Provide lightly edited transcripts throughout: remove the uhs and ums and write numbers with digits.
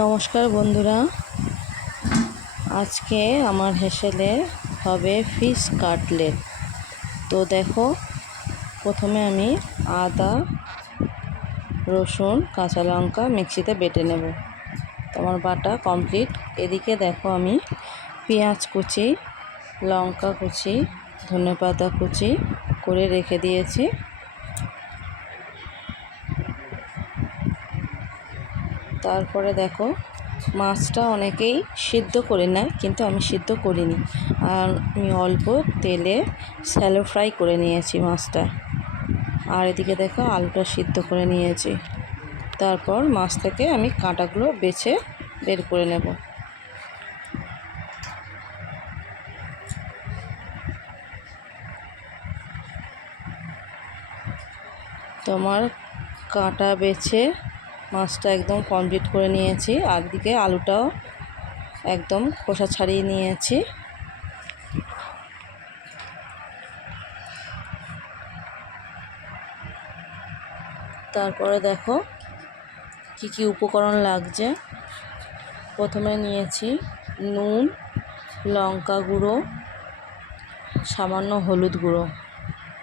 নমস্কার বন্ধুরা, আজকে আমার হেসেলে হবে ফিশ কাটলেট। তো দেখো, প্রথমে আমি আদা, রসুন, কাঁচা লঙ্কা মিক্সিতে বেটে নেব। তোমার বাটা কমপ্লিট। এদিকে দেখো, আমি পেঁয়াজ কুচি, লঙ্কা কুচি, ধনেপাতা কুচি করে রেখে দিয়েছি। তারপরে দেখো, মাছটা অনেকেই সিদ্ধ করে নেয়, কিন্তু আমি সিদ্ধ করিনি। আর আমি অল্প তেলে শ্যালো ফ্রাই করে নিয়েছি মাছটা। আর এদিকে দেখো, আলুটা সিদ্ধ করে নিয়েছি। তারপর মাছ থেকে আমি কাঁটাগুলো বেছে বের করে নেব। তোমার কাঁটা বেছে মাছটা একদম কমপ্লিট করে নিয়েছি। আর দিকে আলুটাও একদম খোসা ছাড়িয়ে নিয়েছি। তারপরে দেখো কি কি উপকরণ লাগছে। প্রথমে নিয়েছি নুন, লঙ্কা গুঁড়ো, সামান্য হলুদ গুঁড়ো।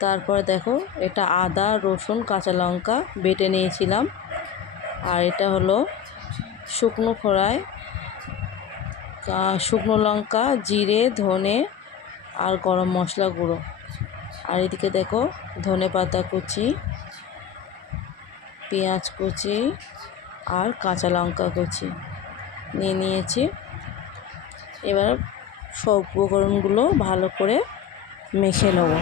তারপরে দেখো, এটা আদা, রসুন, কাঁচা লঙ্কা বেটে নিয়েছিলাম। আর এটা হলো শুকনো খোলায় শুকনো লঙ্কা, জিরে, ধনে আর গরম মশলা গুঁড়ো। আর এদিকে দেখো, ধনে পাতা কুচি, পেঁয়াজ কুচি আর কাঁচা লঙ্কা কুচি নিয়ে নিয়েছি। এবার সব উপকরণগুলো ভালো করে মেখে নেব।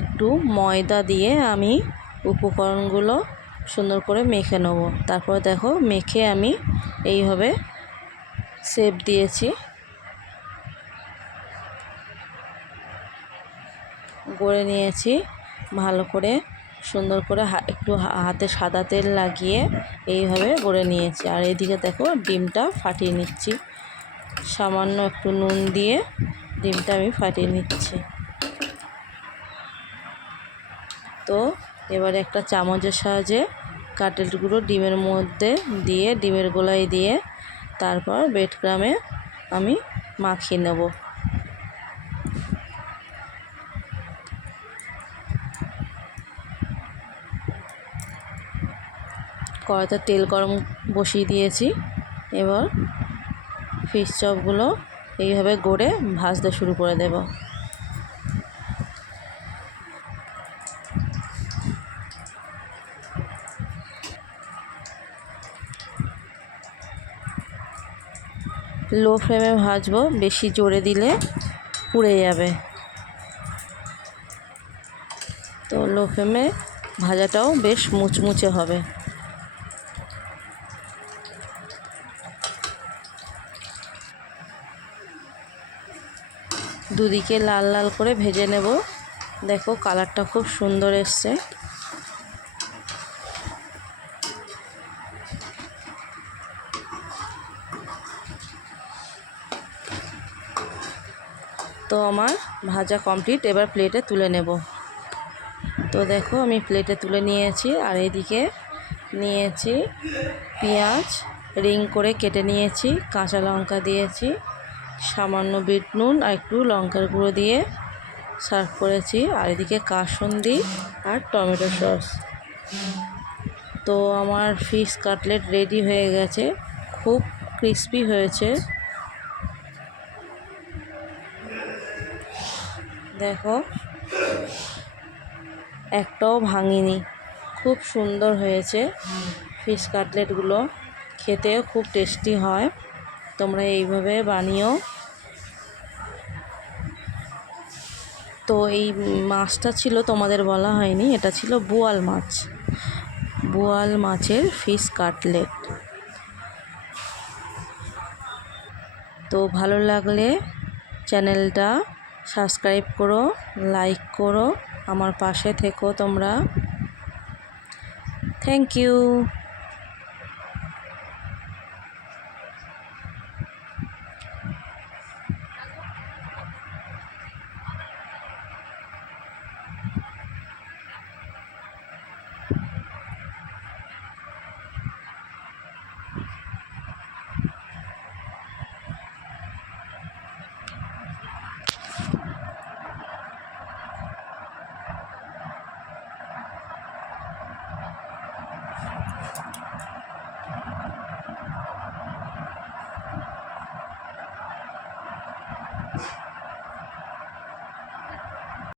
একটু ময়দা দিয়ে আমি উপকরণগুলো সুন্দর করে মেখে নেব। তারপরে দেখো, মেখে আমি এইভাবে শেপ দিয়েছি। গড়ে নিয়েছি ভালো করে, সুন্দর করে একটু হাতে সাদা তেল লাগিয়ে এইভাবে গড়ে নিয়েছি। আর এদিকে দেখো, ডিমটা ফাটিয়ে নিচ্ছি। সামান্য একটু নুন দিয়ে ডিমটা আমি ফাটিয়ে নিচ্ছি। তো এবারে একটা চামচের সাহায্যে কাটলেটগুলো ডিমের মধ্যে দিয়ে, ডিমের গোলায় দিয়ে তারপর ব্রেড ক্রামে আমি মাখিয়ে নেব। কড়াইতে তেল গরম বসিয়ে দিয়েছি। এবার ফিশ চপগুলো এইভাবে গড়ে ভাজতে শুরু করে দেব। লো ফ্লেমে ভাজবো, বেশি জোরে দিলে পুড়ে যাবে। তো লো ফ্লেমে ভাজাটাও বেশ মুচমুচে হবে। দুদিকে লাল লাল করে ভেজে নেব। দেখো, কালারটা খুব সুন্দর এসছে। তো আমার ভাজা কমপ্লিট। এবার প্লেটে তুলে নেব। তো দেখো, আমি প্লেটে তুলে নিয়েছি। আর এদিকে নিয়েছি পেঁয়াজ, রিং করে কেটে নিয়েছি, কাঁচা লঙ্কা দিয়েছি, সামান্য বিট নুন আর একটু লঙ্কার গুঁড়ো দিয়ে সার্ভ করেছি। আর এদিকে কাসুন্দি আর টমেটো সস। তো আমার ফিশ কাটলেট রেডি হয়ে গেছে। খুব ক্রিস্পি হয়েছে। দেখো, একটাও ভাঙিনি। খুব সুন্দর হয়েছে ফিশ কাটলেটগুলো। খেতেও খুব টেস্টি হয়। তোমরা এইভাবে বানিও। তো এই মাছটা ছিল, তোমাদের বলা হয়নি, এটা ছিল বোয়াল মাছ। বোয়াল মাছের ফিশ কাটলেট। তো ভালো লাগলে চ্যানেলটা সাবস্ক্রাইব করো, লাইক করো, আমার পাশে থেকো তোমরা। Thank you.